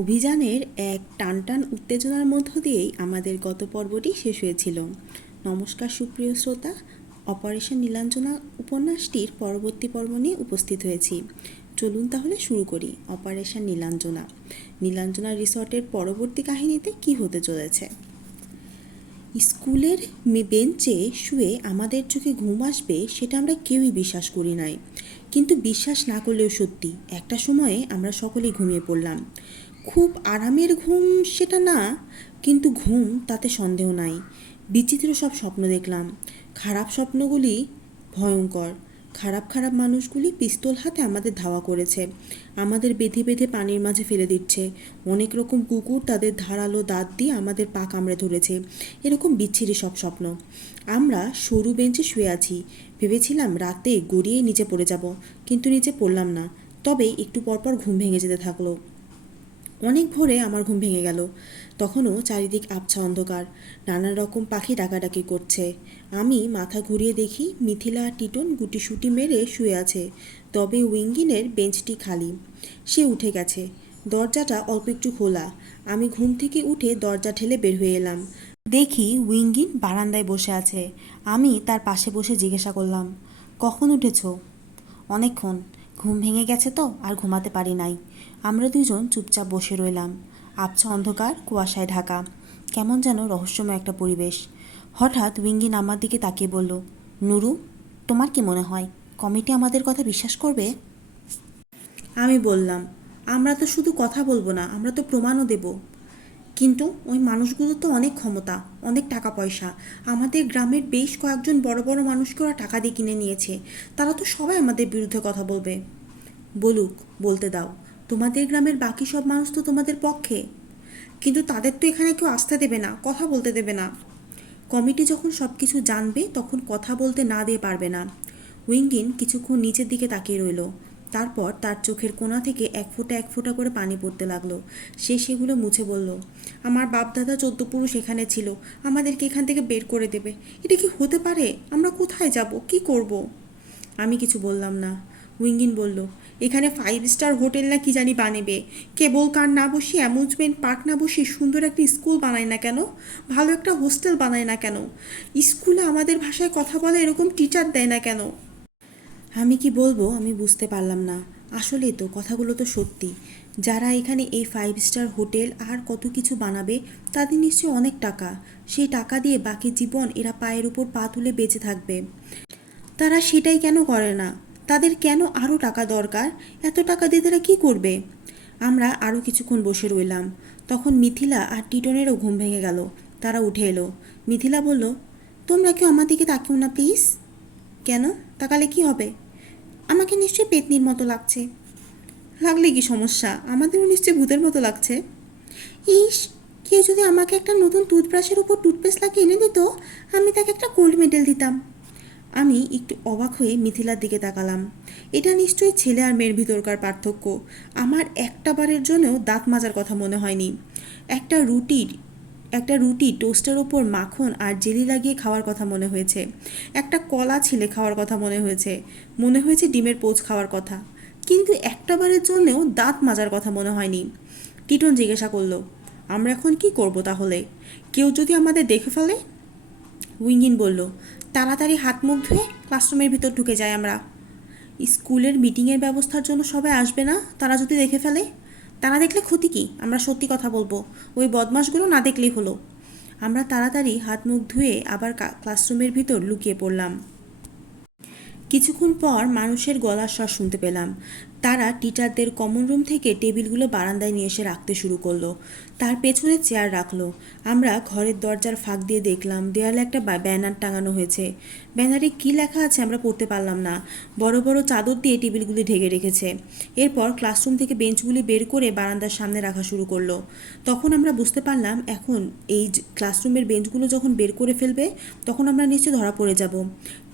অভিযানের এক টানটান উত্তেজনার মধ্য দিয়েই আমাদের গত পর্বটি শেষ হয়েছিল। নমস্কার সুপ্রিয় শ্রোতা, অপারেশন নীলাঞ্জনা উপন্যাসটির পরবর্তী পর্ব নিয়ে উপস্থিত হয়েছি। চলুন তাহলে শুরু করি। অপারেশন নীলাঞ্জনা। নীলাঞ্জনা রিসর্টের পরবর্তী কাহিনীতে কি হতে চলেছে? স্কুলের বেঞ্চে শুয়ে আমাদের চোখে ঘুম আসবে সেটা আমরা কেউই বিশ্বাস করি নাই, কিন্তু বিশ্বাস না করলেও সত্যি একটা সময়ে আমরা সকলেই ঘুমিয়ে পড়লাম। খুব আরামের ঘুম সেটা না, কিন্তু ঘুম তাতে সন্দেহ নাই। বিচিত্র সব স্বপ্ন দেখলাম। খারাপ স্বপ্নগুলি ভয়ঙ্কর। খারাপ খারাপ মানুষগুলি পিস্তল হাতে আমাদের ধাওয়া করেছে, আমাদের বেঁধে বেঁধে পানির মাঝে ফেলে দিচ্ছে। অনেক রকম কুকুর তাদের ধারালো দাঁত দিয়ে আমাদের পা কামড়ে ধরেছে। এরকম বিচ্ছিরি সব স্বপ্ন। আমরা সরু বেঞ্চে শুয়ে আছি, ভেবেছিলাম রাতে গড়িয়ে নিচে পড়ে যাব, কিন্তু নিচে পড়লাম না। তবে একটু পরপর ঘুম ভেঙে যেতে থাকলো। অনেক ভোরে আমার ঘুম ভেঙে গেল। তখনও চারিদিক আবছা অন্ধকার, নানা রকম পাখি ডাকাডাকি করছে। আমি মাথা ঘুরিয়ে দেখি মিথিলা আর টিটন গুটিসুটি মেরে শুয়ে আছে, তবে উইঙ্গিনের বেঞ্চটি খালি। সে উঠে গেছে। দরজাটা অল্প একটু খোলা। আমি ঘুম থেকে উঠে দরজা ঠেলে বের হয়ে এলাম। দেখি উইঙ্গিন বারান্দায় বসে আছে। আমি তার পাশে বসে জিজ্ঞাসা করলাম, কখন উঠেছ? অনেকক্ষণ। ঘুম ভেঙে গেছে তো আর ঘুমাতে পারি নাই। আমরা দুজন চুপচাপ বসে রইলাম। আবছা অন্ধকার, কুয়াশায় ঢাকা, কেমন যেন রহস্যময় একটা পরিবেশ। হঠাৎ উইঙ্গিন আমার দিকে তাকিয়ে বলল, নুরু, তোমার কি মনে হয় কমিটি আমাদের কথা বিশ্বাস করবে? আমি বললাম, আমরা তো শুধু কথা বলবো না, আমরা তো প্রমাণও দেব। কিন্তু ওই মানুষগুলো তো অনেক ক্ষমতা, অনেক টাকা পয়সা। আমাদের গ্রামের বেশ কয়েকজন বড় বড় মানুষকে ওরা টাকা দিয়ে কিনে নিয়েছে। তারা তো সবাই আমাদের বিরুদ্ধে কথা বলবে। বলুক, বলতে দাও। তোমাদের গ্রামের বাকি সব মানুষ তো তোমাদের পক্ষে, কিন্তু তাদের তো এখানে কেউ আসতে দেবে না, কথা বলতে দেবে না। কমিটি যখন সব কিছু জানবে তখন কথা বলতে না দিয়ে পারবে না। উইঙ্গিন কিছুক্ষণ নিচের দিকে তাকিয়ে রইল। তারপর তার চোখের কোণা থেকে এক ফোঁটা করে পানি পড়তে লাগলো। সে সেগুলো মুছে বলল, আমার বাপদাদা 14 পুরুষ এখানে ছিল, আমাদেরকে এখান থেকে বের করে দেবে। এটা কি হতে পারে? আমরা কোথায় যাব, কি করব? আমি কিছু বললাম না। উইঙ্গিন বলল, এখানে 5 স্টার হোটেল না কি জানি বানাবে। কেবল কার না বসিয়ে, অ্যামিউজমেন্ট পার্ক না বসিয়ে সুন্দর একটা স্কুল বানায় না কেন? ভালো একটা হোস্টেল বানায় না কেন? স্কুলে আমাদের ভাষায় কথা বলে এরকম টিচার দেয় না কেন? আমি কি বলবো আমি বুঝতে পারলাম না। আসলেই তো কথাগুলো তো সত্যি। যারা এখানে এই 5 স্টার হোটেল আর কত কিছু বানাবে, তাদের নিশ্চয়ই অনেক টাকা। সেই টাকা দিয়ে বাকি জীবন এরা পায়ের উপর পা তুলে বেঁচে থাকবে। তারা সেটাই কেন করে না? তাদের কেন আরও টাকা দরকার? এত টাকা দিয়ে তারা কী করবে? আমরা আরও কিছুক্ষণ বসে রইলাম। তখন মিথিলা আর টিটনেরও ঘুম ভেঙে গেল। তারা উঠে এলো। মিথিলা বলল, তোমরা কেউ আমার দিকে তাকিও না প্লিজ। কেন? তাকালে কি হবে? আমাকে নিশ্চয়ই পেতনির মতো লাগছে। লাগলে কি সমস্যা? আমাদেরও নিশ্চয়ই ভূতের মতো লাগছে। ইস, কেউ যদি আমাকে একটা নতুন টুথব্রাশের উপর টুথপেস্ট লাগিয়ে এনে দিত, আমি তাকে একটা গোল্ড মেডেল দিতাম। আমি একটু অবাক হয়ে মিথিলার দিকে তাকালাম। এটা নিশ্চয়ই ছেলে আর মেয়ের ভিতরকার পার্থক্য। আমার একটা বারের জন্যও দাঁত মাজার কথা মনে হয়নি। একটা রুটির একটা রুটি টোস্টের ওপর মাখন আর জেলি লাগিয়ে খাওয়ার কথা মনে হয়েছে। একটা কলা ছিলে খাওয়ার কথা মনে হয়েছে। মনে হয়েছে ডিমের পোচ খাওয়ার কথা। কিন্তু একটা বারের জন্যও দাঁত মাজার কথা মনে হয়নি। টিটন জিজ্ঞাসা করলো, আমরা এখন কি করব তাহলে? কেউ যদি আমাদের দেখে ফেলে? উইঙ্গিন বলল, তাড়াতাড়ি হাত মুখ ধুয়ে ক্লাসরুমের ভিতর ঢুকে যাই আমরা। স্কুলের মিটিংয়ের ব্যবস্থার জন্য সবাই আসবে না? তারা যদি দেখে ফেলে? তারা দেখলে ক্ষতি কি? আমরা সত্যি কথা বলবো, ওই বদমাশগুলো না দেখলেই হলো। আমরা তাড়াতাড়ি হাত মুখ ধুয়ে আবার ক্লাসরুমের ভিতর লুকিয়ে পড়লাম। কিছুক্ষণ পর মানুষের গলার স্বর শুনতে পেলাম। তারা টিচারদের কমন রুম থেকে টেবিলগুলো বারান্দায় নিয়ে এসে রাখতে শুরু করলো। তার পেছনে চেয়ার রাখলো। আমরা ঘরের দরজার ফাঁক দিয়ে দেখলাম দেয়ালে একটা ব্যানার টাঙানো হয়েছে। ব্যানারে কী লেখা আছে আমরা পড়তে পারলাম না। বড় বড় চাদর দিয়ে টেবিলগুলি ঢেকে রেখেছে। এরপর ক্লাসরুম থেকে বেঞ্চগুলি বের করে বারান্দার সামনে রাখা শুরু করলো। তখন আমরা বুঝতে পারলাম এখন এই ক্লাসরুমের বেঞ্চগুলো যখন বের করে ফেলবে তখন আমরা নিশ্চয় ধরা পড়ে যাব।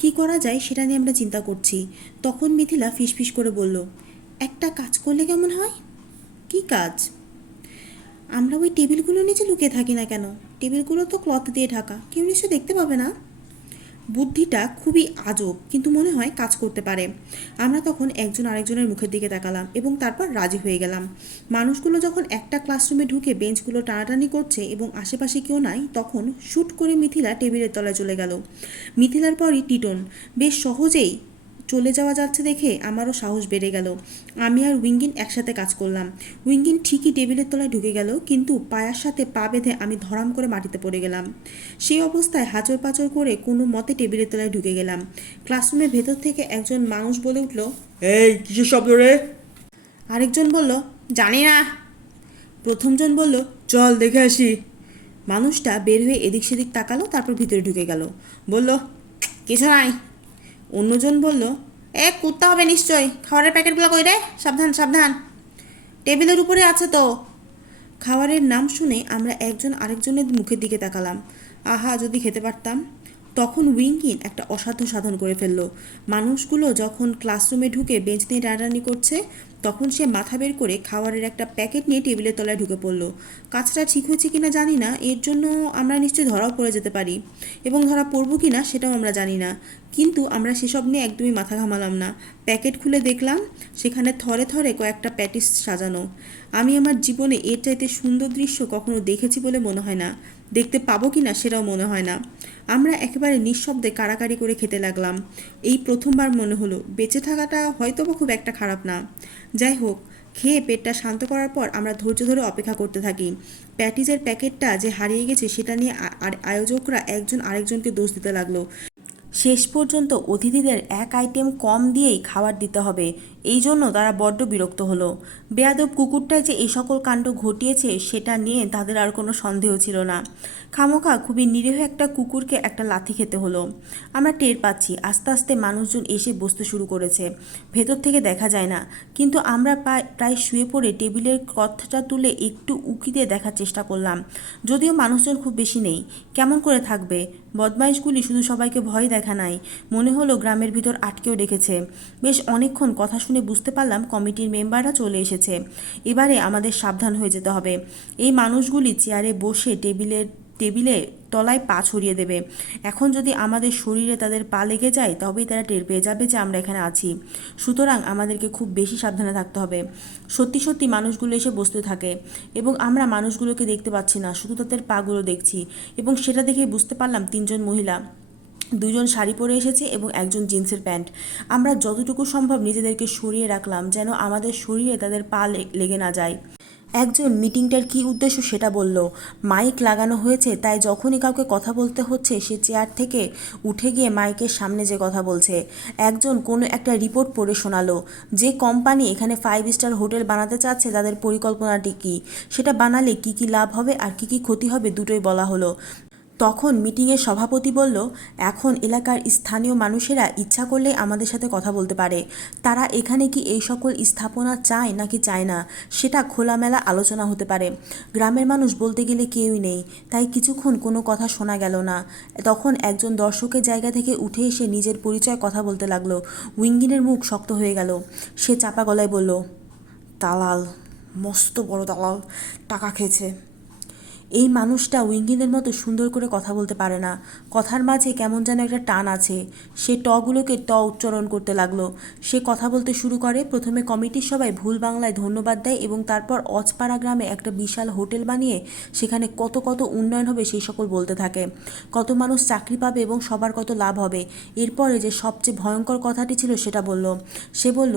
কি করা যায় সেটা নিয়ে আমরা চিন্তা করছি। তখন মিথিলা ফিসফিস করে বলল, একটা কাজ করলে কেমন হয়? কি কাজ? আমরা ওই টেবিলগুলোর নিচে লুকিয়ে থাকি না কেন? টেবিলগুলো তো ক্লথ দিয়ে ঢাকা, কেউ নিশ্চয় দেখতে পাবে না। বুদ্ধিটা খুবই আজব, কিন্তু মনে হয় কাজ করতে পারে। আমরা তখন একজন আরেকজনের মুখের দিকে তাকালাম এবং তারপর রাজি হয়ে গেলাম। মানুষগুলো যখন একটা ক্লাসরুমে ঢুকে বেঞ্চগুলো টানাটানি করছে এবং আশেপাশে কেউ নাই, তখন শ্যুট করে মিথিলা টেবিলের তলায় চলে গেল। মিথিলার পরই টিটন। বেশ সহজেই চলে যাওয়া যাচ্ছে দেখে আমারও সাহস বেড়ে গেল। আমি আর উইঙ্গিন একসাথে কাজ করলাম। উইঙ্গিন ঠিকই টেবিলের তলায় ঢুকে গেল, কিন্তু পায়ার সাথে পা বেঁধে আমি ধরাম করে মাটিতে পড়ে গেলাম। সেই অবস্থায় হাঁচর পাচর করে কোনো মতে টেবিলের তলায় ঢুকে গেলাম। ক্লাসরুমের ভেতর থেকে একজন মানুষ বলে উঠল, এই কিসের শব্দ রে? আরেকজন বলল, জানি না। প্রথমজন বলল, চল দেখে আসি। মানুষটা বের হয়ে এদিক সেদিক তাকালো, তারপর ভিতরে ঢুকে গেল। বলল, কিছু নাই। অন্যজন বলল, কুত্তা হবে নিশ্চয়। খাবারের প্যাকেটগুলো কই রে? সাবধান সাবধান, টেবিলের উপরে আছে তো। খাবারের নাম শুনে আমরা একজন আরেকজনের মুখের দিকে তাকালাম। আহা, যদি খেতে পারতাম। তখন উইঙ্গিন একটা অসাধ্য সাধন করে ফেলল। মানুষগুলো যখন ক্লাসরুমে ঢুকে বেঞ্চ নিয়ে টানাটানি করছে, তখন সে মাথা বের করে খাবারের একটা প্যাকেট নিয়ে টেবিলের তলায় ঢুকে পড়ল। কাজটা ঠিক হয়েছে কিনা জানি না, এর জন্য আমরা নিশ্চয়ই ধরাও পড়ে যেতে পারি, এবং ধরা পড়বো কিনা সেটাও আমরা জানি না। কিন্তু আমরা সেসব নিয়ে একদমই মাথা ঘামালাম না। প্যাকেট খুলে দেখলাম সেখানে থরে থরে কয়েকটা প্যাটিস সাজানো। আমি আমার জীবনে এর চাইতে সুন্দর দৃশ্য কখনো দেখেছি বলে মনে হয় না, দেখতে পাবো কি না সেটাও মনে হয় না। আমরা একেবারে নিঃশব্দে কাড়াকাড়ি করে খেতে লাগলাম। এই প্রথমবার মনে হলো বেঁচে থাকাটা হয়তো বা খুব একটা খারাপ না। যাই হোক, খেয়ে পেটটা শান্ত করার পর আমরা ধৈর্য ধরে অপেক্ষা করতে থাকি। প্যাটিসের প্যাকেটটা যে হারিয়ে গেছে সেটা নিয়ে আয়োজকরা একজন আরেকজনকে দোষ দিতে লাগলো। শেষ পর্যন্ত অতিথিদের এক আইটেম কম দিয়েই খাবার দিতে হবে, এই জন্য তারা বড্ড বিরক্ত হলো। বেয়াদব কুকুরটাই যে এই সকল কাণ্ড ঘটিয়েছে সেটা নিয়ে তাদের আর কোনো সন্দেহ ছিল না। খামোখা খুবই নিরীহ একটা কুকুরকে একটা লাথি খেতে হলো। আমরা টের পাচ্ছি আস্তে আস্তে মানুষজন এসে বসতে শুরু করেছে। ভেতর থেকে দেখা যায় না, কিন্তু আমরা প্রায় শুয়ে পড়ে টেবিলের কথাটা তুলে একটু উঁকি দিয়ে দেখার চেষ্টা করলাম। যদিও মানুষজন খুব বেশি নেই, কেমন করে থাকবে? বদমাইশগুলি শুধু সবাইকে ভয় দেখা নাই, মনে হলো গ্রামের ভিতর আটকেও রেখেছে। বেশ অনেকক্ষণ কথা শুনে বুঝতে পারলাম কমিটির মেম্বাররা চলে এসেছে। এবারে আমাদের সাবধান হয়ে যেতে হবে। এই মানুষগুলি চেয়ারে বসে টেবিলে তলায় পা ছড়িয়ে দেবে। এখন যদি আমাদের শরীরে তাদের পা লেগে যায়, তবেই তারা টের পেয়ে যাবে যে আমরা এখানে আছি। সুতরাং আমাদেরকে খুব বেশি সাবধানে থাকতে হবে। সত্যি সত্যি মানুষগুলো এসে বসতে থাকে, এবং আমরা মানুষগুলোকে দেখতে পাচ্ছি না, শুধু তাদের পাগুলো দেখছি। এবং সেটা দেখে বুঝতে পারলাম তিনজন মহিলা, দুজন শাড়ি পরে এসেছে এবং একজন জিন্সের প্যান্ট। আমরা যতটুকু সম্ভব নিজেদেরকে সরিয়ে রাখলাম যেন আমাদের শরীরে তাদের পা লেগে না যায়। একজন মিটিংটার কী উদ্দেশ্য সেটা বলল। মাইক লাগানো হয়েছে, তাই যখনই কাউকে কথা বলতে হচ্ছে সে চেয়ার থেকে উঠে গিয়ে মাইকের সামনে যে কথা বলছে। একজন কোনো একটা রিপোর্ট পড়ে শোনালো। যে কোম্পানি এখানে 5 স্টার হোটেল বানাতে চাচ্ছে তাদের পরিকল্পনাটি কী, সেটা বানালে কী কী লাভ হবে আর কী কী ক্ষতি হবে দুটোই বলা হলো। তখন মিটিংয়ের সভাপতি বলল, এখন এলাকার স্থানীয় মানুষেরা ইচ্ছা করলে আমাদের সাথে কথা বলতে পারে। তারা এখানে কি এই সকল স্থাপনা চায় নাকি চায় না সেটা খোলামেলা আলোচনা হতে পারে। গ্রামের মানুষ বলতে গেলে কেউই নেই, তাই কিছুক্ষণ কোনো কথা শোনা গেল না। তখন একজন দর্শকের জায়গা থেকে উঠে এসে নিজের পরিচয় কথা বলতে লাগলো। উইঙ্গিনের মুখ শক্ত হয়ে গেল। সে চাপা গলায় বলল, দালাল, মস্ত বড় দালাল, টাকা খেয়েছে। এই মানুষটা উইঙ্গিনের মতো সুন্দর করে কথা বলতে পারে না, কথার মাঝে কেমন যেন একটা টান আছে। সে টগুলোকে উচ্চারণ করতে লাগলো। সে কথা বলতে শুরু করে। প্রথমে কমিটির সবাই ভুল বাংলায় ধন্যবাদ দেয় এবং তারপর অজপাড়া গ্রামে একটা বিশাল হোটেল বানিয়ে সেখানে কত কত উন্নয়ন হবে সেই সকল বলতে থাকে, কত মানুষ চাকরি পাবে এবং সবার কত লাভ হবে। এরপরে যে সবচেয়ে ভয়ঙ্কর কথাটি ছিল সেটা বলল। সে বলল,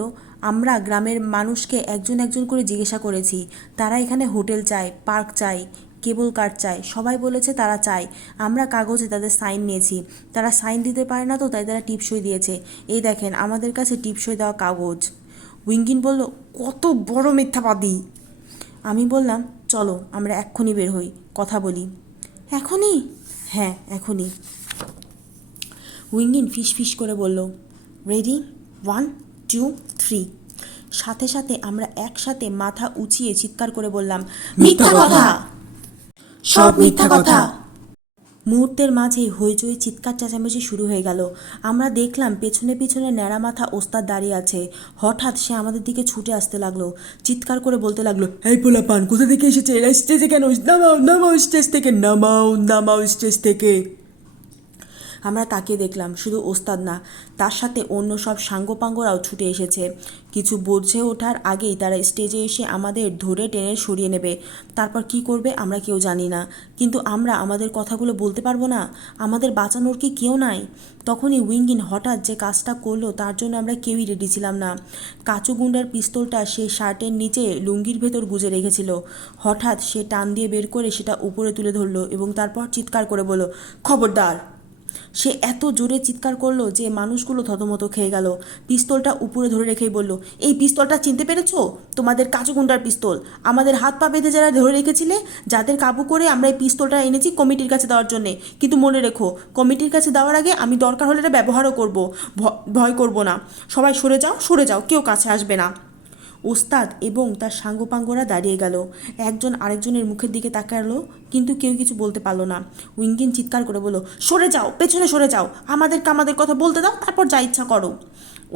আমরা গ্রামের মানুষকে একজন একজন করে জিজ্ঞাসা করেছি, তারা এখানে হোটেল চায়, পার্ক চায়, কেবল কার চায়। সবাই বলেছে তারা চায়। আমরা কাগজে তাদের সাইন নিয়েছি, তারা সাইন দিতে পারে না, তো তাই তারা টিপসই দিয়েছে। এই দেখেন আমাদের কাছে টিপসই দেওয়া কাগজ। উইঙ্গিন বলল, কত বড় মিথ্যাবাদী। আমি বললাম, চলো আমরা এক্ষুনি বের হই, কথা বলি। এখনই? হ্যাঁ, এখনই। উইঙ্গিন ফিস ফিস করে বলল, রেডি, 1 2 3। সাথে সাথে আমরা একসাথে মাথা উঁচিয়ে চিৎকার করে বললাম, মিথ্যা কথা, সব মিথ্যা কথা। মুহূর্তের মাঝেই হইচই চিৎকার চেঁচামেচি শুরু হয়ে গেল। আমরা দেখলাম পেছনে পেছনে ন্যাড়া মাথা ওস্তাদ দাঁড়িয়ে আছে। হঠাৎ সে আমাদের দিকে ছুটে আসতে লাগলো, চিৎকার করে বলতে লাগলো, এই পোলাপান কোথা থেকে এসেছে? এরা স্টেজে কেন? নামাও নামাও স্টেজ থেকে, নামাও নামাও স্টেজ থেকে। আমরা তাকিয়ে দেখলাম শুধু ওস্তাদ না, তার সাথে অন্য সব সাঙ্গপাঙ্গরাও ছুটে এসেছে। কিছু বুঝে ওঠার আগেই তারা স্টেজে এসে আমাদের ধরে টেনে সরিয়ে নেবে। তারপর কি করবে আমরা কেউ জানি না, কিন্তু আমরা আমাদের কথাগুলো বলতে পারবো না? আমাদের বাঁচানোর কি কেউ নাই? তখনই উইঙ্গিন হঠাৎ যে কাজটা করলো তার জন্য আমরা কেউই রেডি ছিলাম না। কাচুগুন্ডার পিস্তলটা সে শার্টের নিচে লুঙ্গির ভেতর গুজে রেখেছিল। হঠাৎ সে টান দিয়ে বের করে সেটা উপরে তুলে ধরলো এবং তারপর চিৎকার করে বলল, খবরদার! সে এত জোরে চিৎকার করলো যে মানুষগুলো থতমত খেয়ে গেল। পিস্তলটা উপরে ধরে রেখেই বলল, এই পিস্তলটা চিনতে পেরেছো? তোমাদের কাচুগুন্ডার পিস্তল। আমাদের হাত পা বেঁধে যারা ধরে রেখেছিলে, যাদের কাবু করে আমরা এই পিস্তলটা এনেছি কমিটির কাছে দেওয়ার জন্যে। কিন্তু মনে রেখো, কমিটির কাছে দেওয়ার আগে আমি দরকার হলে এটা ব্যবহারও করবো। ভয় করবো না। সবাই সরে যাও, সরে যাও, কেউ কাছে আসবে না। ওস্তাদ এবং তার সাঙ্গপাঙ্গরা দাঁড়িয়ে গেল। একজন আরেকজনের মুখের দিকে তাকালো, কিন্তু কেউ কিছু বলতে পারলো না। উইঙ্গিন চিৎকার করে বলল, সরে যাও, পেছনে সরে যাও, আমাদের কথা বলতে দাও, তারপর যা ইচ্ছা করো।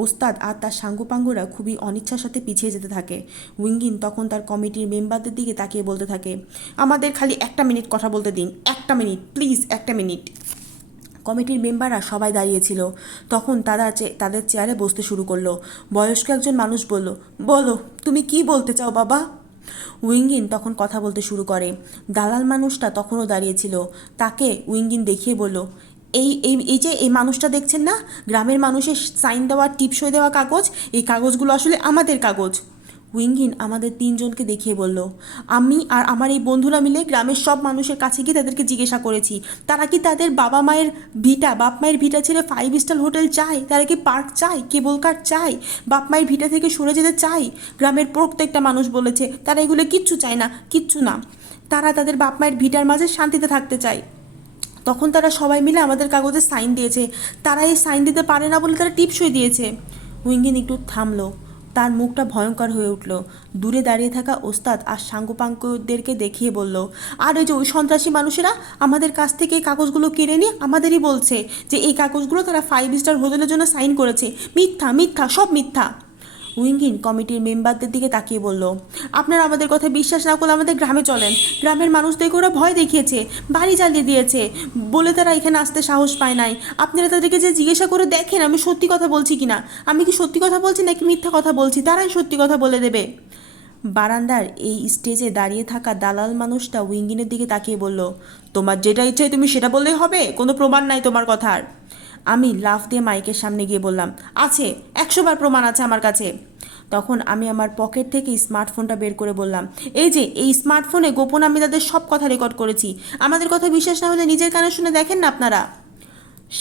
ওস্তাদ আর তার সাঙ্গপাঙ্গরা খুবই অনিচ্ছার সাথে পিছিয়ে যেতে থাকে। উইঙ্গিন তখন তার কমিটির মেম্বারদের দিকে তাকিয়ে বলতে থাকে, আমাদের খালি 1 মিনিট কথা বলতে দিন, 1 মিনিট প্লিজ, 1 মিনিট। কমিটির মেম্বাররা সবাই দাঁড়িয়েছিল। তখন তাদের চেয়ারে বসতে শুরু করলো। বয়স্ক একজন মানুষ বলল, বলো, তুমি কি বলতে চাও বাবা? উইঙ্গিন তখন কথা বলতে শুরু করে। দালাল মানুষটা তখনও দাঁড়িয়েছিল। তাকে উইঙ্গিন দেখিয়ে বলল, এই এই এই যে এই মানুষটা দেখছেন না, গ্রামের মানুষের সাইন দেওয়া টিপসই দেওয়া কাগজ, এই কাগজগুলো আসলে আমাদের কাগজ। উইঙ্গিন আমাদের 3জনকে দেখিয়ে বলল, আমি আর আমার এই বন্ধুরা মিলে গ্রামের সব মানুষের কাছে গিয়ে তাদেরকে জিজ্ঞাসা করেছি, তারা কি তাদের বাপ মায়ের ভিটা ছেড়ে 5 স্টার হোটেল চায়? তারা কি পার্ক চায়, কেবল কার চায়, বাপ মায়ের ভিটা থেকে সরে যেতে চায়? গ্রামের প্রত্যেকটা মানুষ বলেছে তারা এগুলো কিচ্ছু চায় না, কিচ্ছু না। তারা তাদের বাপ মায়ের ভিটার মাঝে শান্তিতে থাকতে চায়। তখন তারা সবাই মিলে আমাদের কাগজে সাইন দিয়েছে। তারা এই সাইন দিতে পারে না বলে তারা টিপসই দিয়েছে। উইঙ্গিন একটু থামলো। তার মুখটা ভয়ঙ্কর হয়ে উঠল। দূরে দাঁড়িয়ে থাকা ওস্তাদ আর সাঙ্গপাঙ্গদেরকে দেখিয়ে বলল, আর ওই যে ওই সন্ত্রাসী মানুষেরা আমাদের কাছ থেকে এই কাগজগুলো কিনে নিয়ে আমাদেরই বলছে যে এই কাগজগুলো তারা 5 স্টার হোটেলের জন্য সাইন করেছে। মিথ্যা, মিথ্যা, সব মিথ্যা। উইঙ্গিন কমিটির মেম্বারদের দিকে তাকিয়ে বলল, আপনারা আমাদের কথা বিশ্বাস না করলে আমাদের গ্রামে চলেন। গ্রামের মানুষদেরকে ওরা ভয় দেখিয়েছে, বাড়ি জ্বালিয়ে দিয়েছে বলে তারা এখানে আসতে সাহস পায় নাই। আপনারা তাদেরকে যে জিজ্ঞাসা করে দেখেন আমি সত্যি কথা বলছি কিনা, আমি কি সত্যি কথা বলছি নাকি মিথ্যা কথা বলছি, তারাই সত্যি কথা বলে দেবে। বারান্দার এই স্টেজে দাঁড়িয়ে থাকা দালাল মানুষটা উইঙ্গিনের দিকে তাকিয়ে বলল, তোমার যেটা ইচ্ছে তুমি সেটা বললেই হবে, কোনো প্রমাণ নাই তোমার কথার। আমি লাফ দিয়ে মাইকের সামনে গিয়ে বললাম, আছে, 100 বার প্রমাণ আছে আমার কাছে। তখন আমি আমার পকেট থেকে স্মার্টফোনটা বের করে বললাম, এই যে এই স্মার্টফোনে গোপন আমি তাদের সব কথা রেকর্ড করেছি। আমাদের কথা বিশ্বাস না হলে নিজের কানে শুনে দেখেন না আপনারা।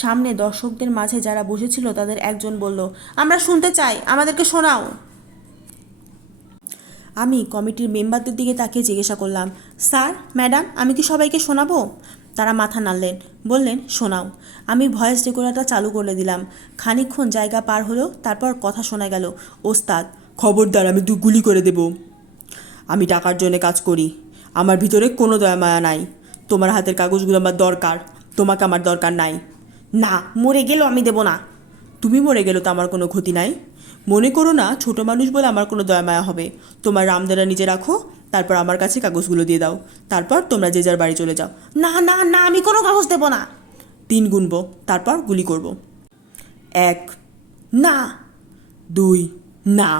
সামনে দর্শকদের মাঝে যারা বসেছিল তাদের একজন বলল, আমরা শুনতে চাই, আমাদেরকে শোনাও। আমি কমিটির মেম্বারদের দিকে তাকিয়ে জিজ্ঞাসা করলাম, স্যার, ম্যাডাম, আমি কি সবাইকে শোনাবো? তারা মাথা নাড়লেন, বললেন, শোনাও। আমি ভয়েস রেকর্ডারটা চালু করে দিলাম। খানিকক্ষণ জায়গা পার হলো, তারপর কথা শোনা গেল, ওস্তাদ, খবরদার, আমি গুলি করে দেব। আমি টাকার জন্য কাজ করি, আমার ভিতরে কোনো দয়া মায়া নাই। তোমার হাতের কাগজগুলো আমার দরকার, তোমাকে আমার দরকার নাই। না, মরে গেলেও আমি দেব না। তুমি মরে গেলে তো আমার কোনো ক্ষতি নাই। মনে করো না ছোট মানুষ বলে আমার কোনো দয়া মায়া হবে। তোমার রামদানা নিজে রাখো, তারপর আমার কাছে কাগজগুলো দিয়ে দাও, তারপর তোমরা যে যার বাড়ি চলে যাও। না না না, আমি কোনো কাগজ দেব না। 3 গুনবো, তারপর গুলি করব। 1, না। 2, না।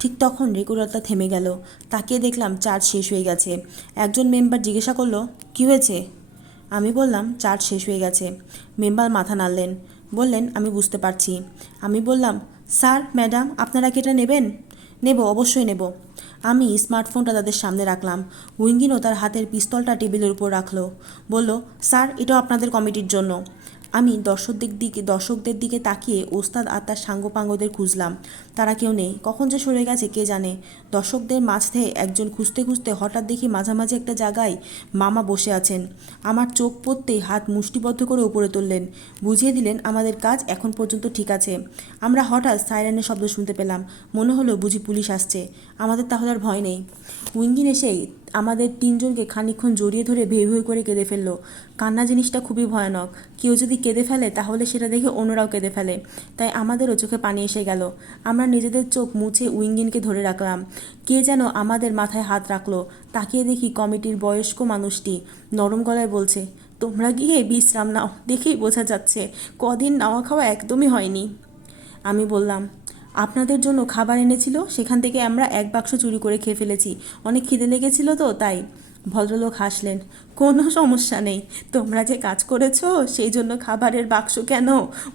ঠিক তখন রেকর্ডারটা থেমে গেল। তাকিয়ে দেখলাম চার্জ শেষ হয়ে গেছে। একজন মেম্বার জিজ্ঞাসা করলো, কী হয়েছে? আমি বললাম, চার্জ শেষ হয়ে গেছে। মেম্বার মাথা নাড়লেন, বললেন, আমি বুঝতে পারছি। আমি বললাম, স্যার, ম্যাডাম, আপনারা কি এটা নেবেন? নেব, অবশ্যই নেব। আমি স্মার্টফোনটা তাদের সামনে রাখলাম। উইঙ্গিনও তার হাতের পিস্তলটা টেবিলের উপর রাখলো। বলল, স্যার, এটাও আপনাদের কমিটির জন্য। আমি দর্শকদের দিকে তাকিয়ে ওস্তাদ আর তার সাঙ্গপাঙ্গদের খুঁজলাম। তারা কেউ নেই, কখন যে সরে গেছে কে জানে। দর্শকদের মাঝে একজন খুঁজতে খুঁজতে হঠাৎ দেখি মাঝামাঝি একটা জায়গায় মামা বসে আছেন। আমার চোখ পড়তেই হাত মুষ্টিবদ্ধ করে উপরে তুললেন, বুঝিয়ে দিলেন আমাদের কাজ এখন পর্যন্ত ঠিক আছে। আমরা হঠাৎ সাইরেনের শব্দ শুনতে পেলাম, মনে হলো বুঝি পুলিশ আসছে। আমাদের তাহলে আর ভয় নেই। উইঙ্গিন এসেই আমাদের 3জনকে খানিকক্ষণ জড়িয়ে ধরে ভেউ ভেউ করে কেঁদে ফেললো। কান্না জিনিসটা খুবই ভয়ানক। কেউ যদি কেঁদে ফেলে তাহলে সেটা দেখে অন্যরাও কেঁদে ফেলে, তাই আমাদেরও চোখে পানি এসে গেল। আমরা নিজেদের চোখ মুছে উইঙ্গিনকে ধরে রাখলাম। কে যেন আমাদের মাথায় হাত রাখলো। তাকিয়ে দেখি কমিটির বয়স্ক মানুষটি নরম গলায় বলছে, তোমরা গিয়ে বিশ্রাম নাও, দেখেই বোঝা যাচ্ছে কদিন নাওয়া খাওয়া একদমই হয়নি। আমি বললাম, আপনাদের জন্য খাবার এনেছিল, সেখান থেকে আমরা এক বাক্স চুরি করে খেয়ে ফেলেছি, অনেক খিদে লেগেছিল তো তাই। ভদ্রলোক হাসলেন। কোনো সমস্যা নেই, তোমরা যে কাজ করেছো সেই জন্য খাবারের বাক্স কেন,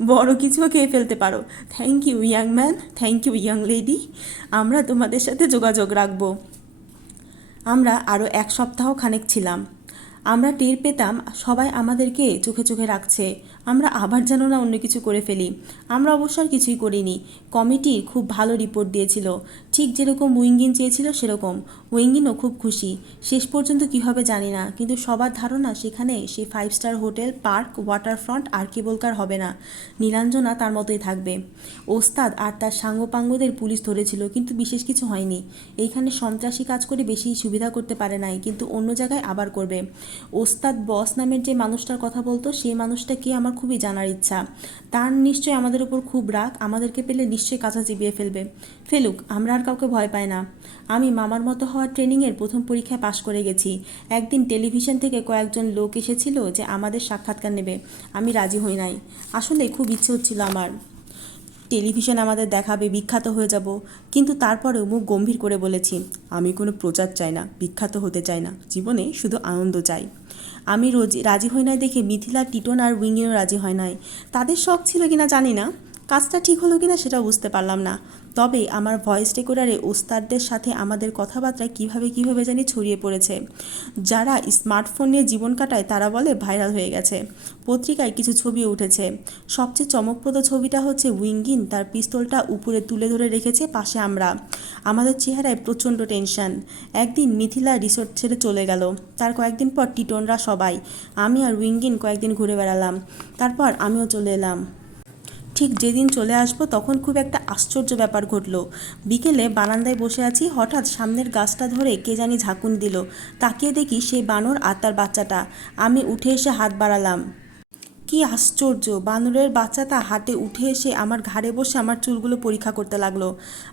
বড় কিছুও খেয়ে ফেলতে পারো। Thank you young man, thank you young lady, আমরা তোমাদের সাথে যোগাযোগ রাখবো। আমরা আরও এক সপ্তাহ খানেক ছিলাম। আমরা টের পেতাম সবাই আমাদেরকে চোখে চোখে রাখছে, আমরা আবার যেন না অন্য কিছু করে ফেলি। আমরা অবশ্য আর কিছুই করিনি। কমিটি খুব ভালো রিপোর্ট দিয়েছিল, ঠিক যেরকম উইঙ্গিন চেয়েছিল সেরকম। উইঙ্গিনও খুব খুশি। শেষ পর্যন্ত কী হবে জানি না, কিন্তু সবার ধারণা সেখানে সেই 5 স্টার হোটেল, পার্ক, ওয়াটারফ্রন্ট আর কেবলকার হবে না, নীলাঞ্জনা তার মতোই থাকবে। ওস্তাদ আর তার সাঙ্গপাঙ্গদের পুলিশ ধরেছিল, কিন্তু বিশেষ কিছু হয়নি। এইখানে সন্ত্রাসী কাজ করে বেশি সুবিধা করতে পারে নাই, কিন্তু অন্য জায়গায় আবার করবে। ওস্তাদ বস নামের যে মানুষটার কথা বলতো, সেই মানুষটা কে আমার খুবই জানার ইচ্ছা। তার নিশ্চয়ই আমাদের উপর খুব রাগ, আমাদেরকে পেলে নিশ্চয়ই কাঁচা চিবিয়ে ফেলবে। ফেলুক, আমরা আর কাউকে ভয় পাই না। আমি মামার মতো হওয়ার ট্রেনিংয়ের প্রথম পরীক্ষায় পাশ করে গেছি। একদিন টেলিভিশন থেকে কয়েকজন লোক এসেছিল যে আমাদের সাক্ষাৎকার নেবে। আমি রাজি হই নাই। আসলে খুব ইচ্ছে হচ্ছিল আমার, টেলিভিশন আমাদের দেখাবে, বিখ্যাত হয়ে যাব। কিন্তু তারপরেও মুখ গম্ভীর করে বলেছি, আমি কোনো প্রচার চাই না, বিখ্যাত হতে চাই না, জীবনে শুধু আনন্দ চাই। আমি রাজি হই নাই দেখে মিথিলা, টিটন আর উইঙ্গিনও রাজি হয় নাই। তাদের শখ ছিল কিনা জানি না, কাজটা ঠিক হলো কিনা সেটাও বুঝতে পারলাম না। তবে আমার ভয়েস রেকর্ডারে ওস্তাদদের সাথে আমাদের কথাবার্তা কিভাবে জানি ছড়িয়ে পড়েছে। যারা স্মার্টফোন নিয়ে জীবন কাটায় তারা বলে ভাইরাল হয়ে গেছে। পত্রিকায় কিছু ছবিও উঠেছে। সবচেয়ে চমকপ্রদ ছবিটা হচ্ছে উইঙ্গিন তার পিস্তলটা উপরে তুলে ধরে রেখেছে, পাশে আমরা। আমাদের চেহারায় প্রচণ্ড টেনশন। একদিন মিথিলা রিসোর্ট ছেড়ে চলে গেল, তার কয়েকদিন পর টিটনরা সবাই, আমি আর উইঙ্গিন কয়েকদিন ঘুরে বেড়ালাম, তারপর আমিও চলে এলাম। ঠিক যেদিন চলে আসবো তখন খুব একটা আশ্চর্য ব্যাপার ঘটলো। বিকেলে বারান্দায় বসে আছি, হঠাৎ সামনের গাছটা ধরে কে জানি ঝাঁকুনি দিল। তাকিয়ে দেখি সেই বানর আর তার বাচ্চাটা। আমি উঠে এসে হাত বাড়ালাম। কি আশ্চর্য, বানরের বাচ্চাটা হাতে উঠে এসে আমার ঘাড়ে বসে আমার চুলগুলো পরীক্ষা করতে লাগলো।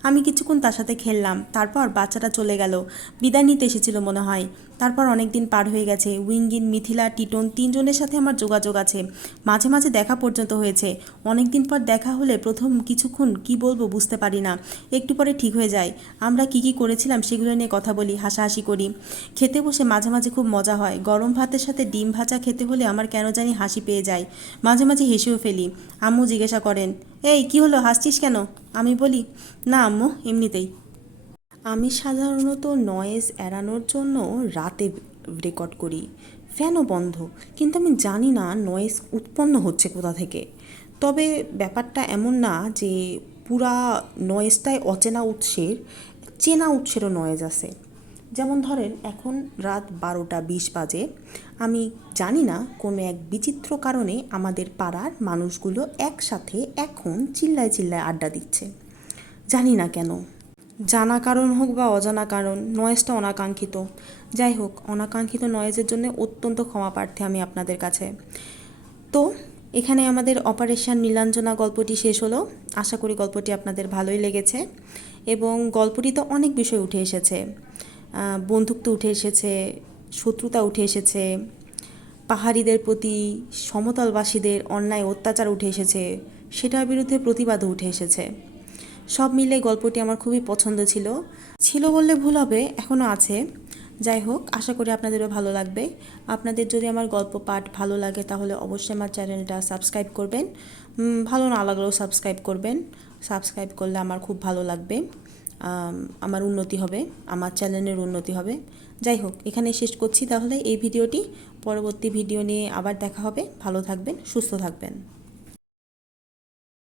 আমি কিছুক্ষণ তার সাথে খেললাম, তারপর বাচ্চাটা চলে গেল, বিদায় নিতে এসেছিল মনে হয়। তারপর অনেক দিন পার হয়ে গেছে। উইঙ্গিন, মিথিলা, টিটন তিনজনের সাথে আমার যোগাযোগ আছে, মাঝে মাঝে দেখা পর্যন্ত হয়েছে। অনেক দিন পর দেখা হলে প্রথম কিছুক্ষণ কি বলবো বুঝতে পারি না, একটু পরে ঠিক হয়ে যায়। আমরা কি করেছিলাম সেগুলো নিয়ে কথা বলি, হাসাহাসি করি। খেতে বসে মাঝে মাঝে খুব মজা হয়। গরম ভাতের সাথে ডিম ভাজা খেতে হলে আমার কেন জানি হাসি পেয়ে যায়, মাঝে মাঝে হেসেও ফেলি। আম্মু জিজ্ঞাসা করেন, এই কি হলো, হাসছিস কেন? আমি বলি, না আম্মু, এমনিতেই। আমি সাধারণত নয়েজ এড়ানোর জন্য রাতে রেকর্ড করি, ফ্যানও বন্ধ, কিন্তু আমি জানি না নয়েজ উৎপন্ন হচ্ছে কোথা থেকে। তবে ব্যাপারটা এমন না যে পুরা নয়েজটাই অচেনা উৎসের, চেনা উৎসেরও নয়েজ আছে। যেমন ধরেন এখন রাত 12টা 20 বাজে, আমি জানি না কোনো এক বিচিত্র কারণে আমাদের পাড়ার মানুষগুলো একসাথে এখন চিল্লায় চিল্লায় আড্ডা দিচ্ছে। জানি না কেন, জানা কারণ হোক বা অজানা কারণ, নয়েজটা অনাকাঙ্ক্ষিত। যাই হোক, অনাকাঙ্ক্ষিত নয়েজের জন্য অত্যন্ত ক্ষমা প্রার্থী আমি আপনাদের কাছে। তো এখানে আমাদের অপারেশন নীলাঞ্জনা গল্পটি শেষ হলো। আশা করি গল্পটি আপনাদের ভালোই লেগেছে, এবং গল্পটিতে অনেক বিষয় উঠে এসেছে। বন্ধুত্ব উঠে এসেছে, শত্রুতা উঠে এসেছে, পাহাড়িদের প্রতি সমতলবাসীদের অন্যায় অত্যাচার উঠে এসেছে, সেটার বিরুদ্ধে প্রতিবাদও উঠে এসেছে। সব মিলে গল্পটি আমার খুবই পছন্দ ছিল বললে ভুল হবে, এখনও আছে। যাই হোক, আশা করি আপনাদেরও ভালো লাগবে। আপনাদের যদি আমার গল্প পাঠ ভালো লাগে তাহলে অবশ্যই আমার চ্যানেলটা সাবস্ক্রাইব করবেন। ভালো না লাগলেও সাবস্ক্রাইব করবেন। সাবস্ক্রাইব করলে আমার খুব ভালো লাগবে, আমার উন্নতি হবে, আমার চ্যানেলের উন্নতি হবে। যাই হোক, এখানে শেষ করছি তাহলে এই ভিডিওটি। পরবর্তী ভিডিও নিয়ে আবার দেখা হবে। ভালো থাকবেন, সুস্থ থাকবেন।